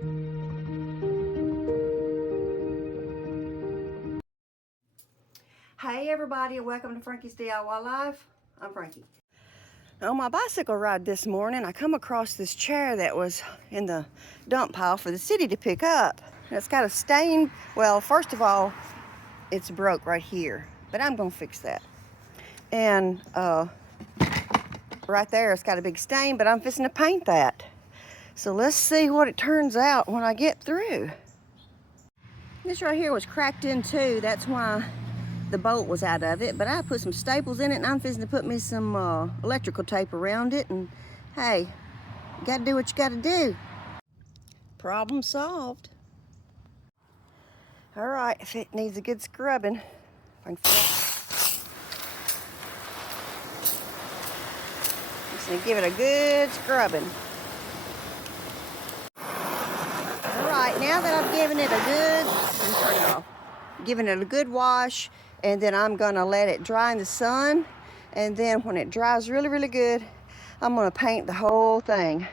Hey everybody, and welcome to Frankie's DIY Life. I'm Frankie. On my bicycle ride this morning, I come across this chair that was in the dump pile for the city to pick up. And it's got a stain. Well, first of all, it's broke right here, but I'm gonna fix that. And right there, it's got a big stain, but I'm fixing to paint that. So let's see what it turns out when I get through. This right here was cracked in two. That's why the bolt was out of it, but I put some staples in it, and I'm fixing to put me some electrical tape around it, and hey, you gotta do what you gotta do. Problem solved. All right, if it needs a good scrubbing, just gonna give it a good scrubbing. All right, now that I've given it a good, let me turn it off, giving it a good wash, and then I'm gonna let it dry in the sun, and then when it dries really, really good, I'm gonna paint the whole thing.